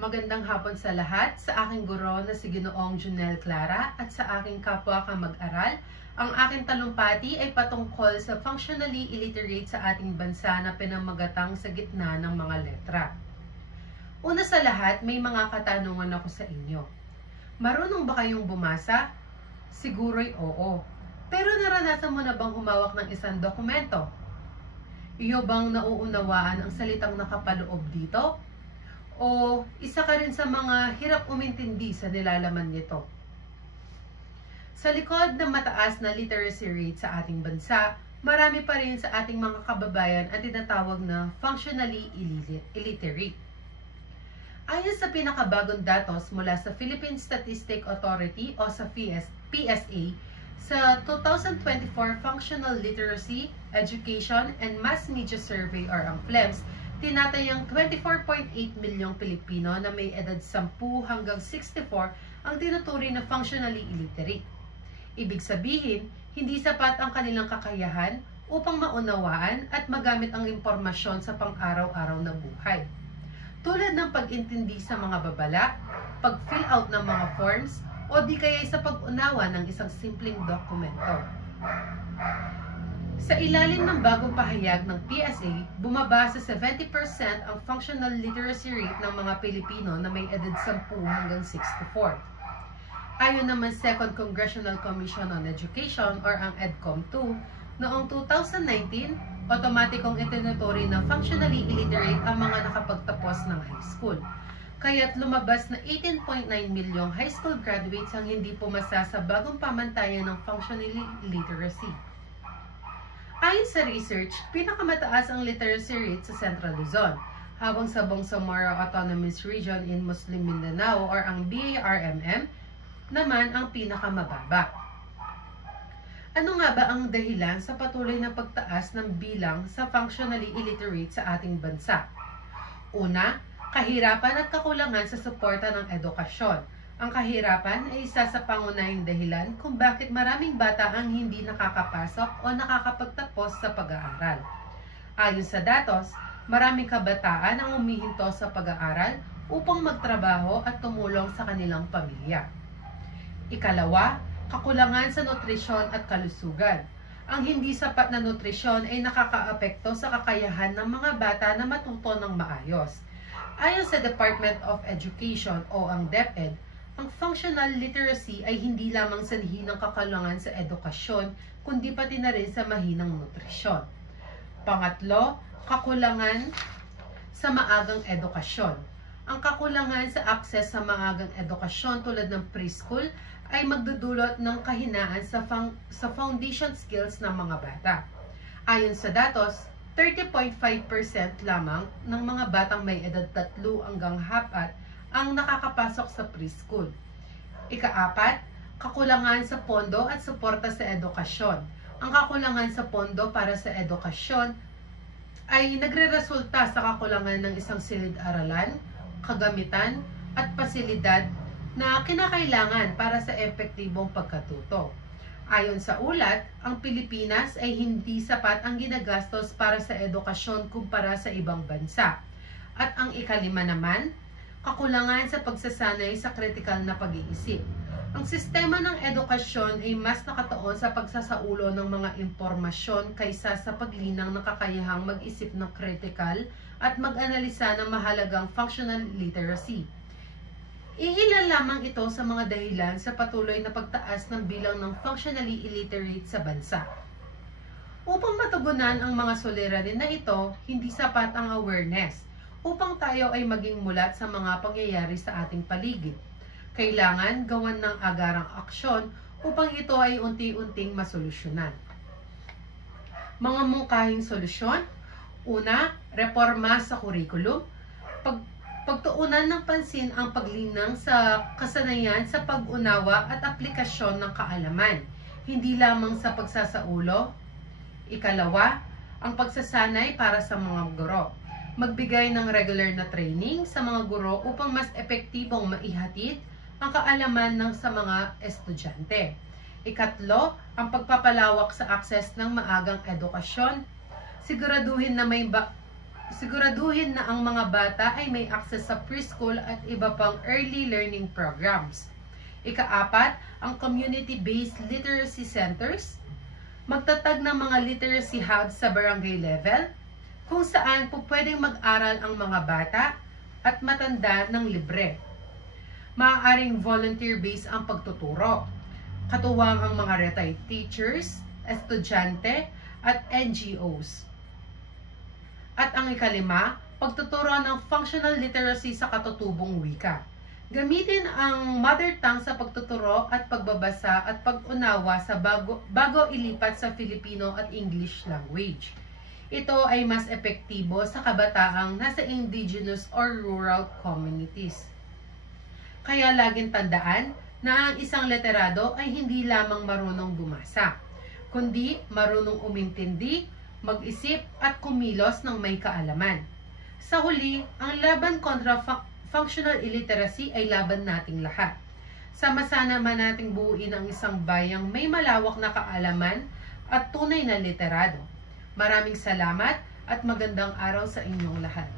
Magandang hapon sa lahat, sa aking guro na si Ginoong Junel Clara at sa aking kapwa kamag-aral. Ang aking talumpati ay patungkol sa functionally illiterate sa ating bansa na pinamagatang sa gitna ng mga letra. Una sa lahat, may mga katanungan ako sa inyo. Marunong ba kayong bumasa? Siguro'y oo. Pero naranasan mo na bang humawak ng isang dokumento? Iyo bang nauunawaan ang salitang nakapaloob dito? O isa ka rin sa mga hirap umintindi sa nilalaman nito? Sa likod ng mataas na literacy rate sa ating bansa, marami pa rin sa ating mga kababayan ang tinatawag na functionally illiterate. Ayon sa pinakabagong datos mula sa Philippine Statistics Authority o sa PSA, sa 2024 Functional Literacy, Education, and Mass Media Survey or ang FLEMS, tinatayang 24.8 milyong Pilipino na may edad 10 hanggang 64 ang tinuturi na functionally illiterate. Ibig sabihin, hindi sapat ang kanilang kakayahan upang maunawaan at magamit ang impormasyon sa pang-araw-araw na buhay. Tulad ng pag-intindi sa mga babala, pag-fill out ng mga forms, o di kaya sa pag-unawa ng isang simpleng dokumento. Sa ilalim ng bagong pahayag ng PSA, bumaba sa 70% ang functional literacy rate ng mga Pilipino na may edad 10 hanggang 64. Ayon naman Second Congressional Commission on Education or ang EDCOM-2, noong 2019, otomatikong itinuturi na functionally illiterate ang mga nakapagtapos ng high school. Kaya't lumabas na 18.9 milyong high school graduates ang hindi pumasa sa bagong pamantayan ng functionally literacy. Ayon sa research, pinakamataas ang literacy rate sa Central Luzon, habang sa Bangsamoro Autonomous Region in Muslim Mindanao or ang BARMM naman ang pinakamababa. Ano nga ba ang dahilan sa patuloy na pagtaas ng bilang sa functionally illiterate sa ating bansa? Una, kahirapan at kakulangan sa suporta ng edukasyon. Ang kahirapan ay isa sa pangunahing dahilan kung bakit maraming bata ang hindi nakakapasok o nakakapagtapos sa pag-aaral. Ayon sa datos, maraming kabataan ang humihinto sa pag-aaral upang magtrabaho at tumulong sa kanilang pamilya. Ikalawa, kakulangan sa nutrisyon at kalusugan. Ang hindi sapat na nutrisyon ay nakakaapekto sa kakayahan ng mga bata na matuto ng maayos. Ayon sa Department of Education o ang DepEd, ang functional literacy ay hindi lamang sanhi ng kakulangan sa edukasyon, kundi pati na rin sa mahinang nutrisyon. Pangatlo, kakulangan sa maagang edukasyon. Ang kakulangan sa access sa maagang edukasyon tulad ng preschool ay magdudulot ng kahinaan sa foundation skills ng mga bata. Ayon sa datos, 30.5% lamang ng mga batang may edad 3 hanggang 4 ang nakakapasok sa preschool. Ikaapat, kakulangan sa pondo at suporta sa edukasyon. Ang kakulangan sa pondo para sa edukasyon ay nagreresulta sa kakulangan ng isang silid-aralan, kagamitan at pasilidad na kinakailangan para sa epektibong pagkatuto. Ayon sa ulat, ang Pilipinas ay hindi sapat ang ginagastos para sa edukasyon kumpara sa ibang bansa. At ang ikalima naman, kakulangan sa pagsasanay sa kritikal na pag-iisip. Ang sistema ng edukasyon ay mas nakatuon sa pagsasaulo ng mga impormasyon kaysa sa paglinang ng kakayahang mag-isip ng kritikal at mag-analisa ng mahalagang functional literacy. Iilan lamang ito sa mga dahilan sa patuloy na pagtaas ng bilang ng functionally illiterate sa bansa. Upang matugunan ang mga suliranin na ito, hindi sapat ang awareness upang tayo ay maging mulat sa mga pangyayari sa ating paligid. Kailangan gawan ng agarang aksyon upang ito ay unti-unting masolusyonan. Mga mungkahing solusyon: una, reforma sa kurikulum. Pagtuunan ng pansin ang paglinang sa kasanayan sa pag-unawa at aplikasyon ng kaalaman, hindi lamang sa pagsasaulo. Ikalawa, ang pagsasanay para sa mga guro. Magbigay ng regular na training sa mga guro upang mas epektibong maihatid ang kaalaman sa mga estudyante. Ikatlo, ang pagpapalawak sa akses ng maagang edukasyon. Siguraduhin na may Siguraduhin na ang mga bata ay may access sa preschool at iba pang early learning programs. Ika-4, ang community-based literacy centers. Magtatag ng mga literacy hubs sa barangay level, kung saan po pwedeng mag-aral ang mga bata at matanda ng libre. Maaaring volunteer-based ang pagtuturo. Katuwang ang mga retired teachers, estudyante, at NGOs. At ang ika-5, pagtuturo ng functional literacy sa katutubong wika. Gamitin ang mother tongue sa pagtuturo at pagbabasa at pag-unawa sa bago ilipat sa Filipino at English language. Ito ay mas epektibo sa kabataang nasa indigenous or rural communities. Kaya laging tandaan na ang isang literado ay hindi lamang marunong bumasa, kundi marunong umintindi, mag-isip at kumilos ng may kaalaman. Sa huli, ang laban kontra functional illiteracy ay laban nating lahat. Sama-sama nating buuin ang isang bayang may malawak na kaalaman at tunay na literado. Maraming salamat at magandang araw sa inyong lahat.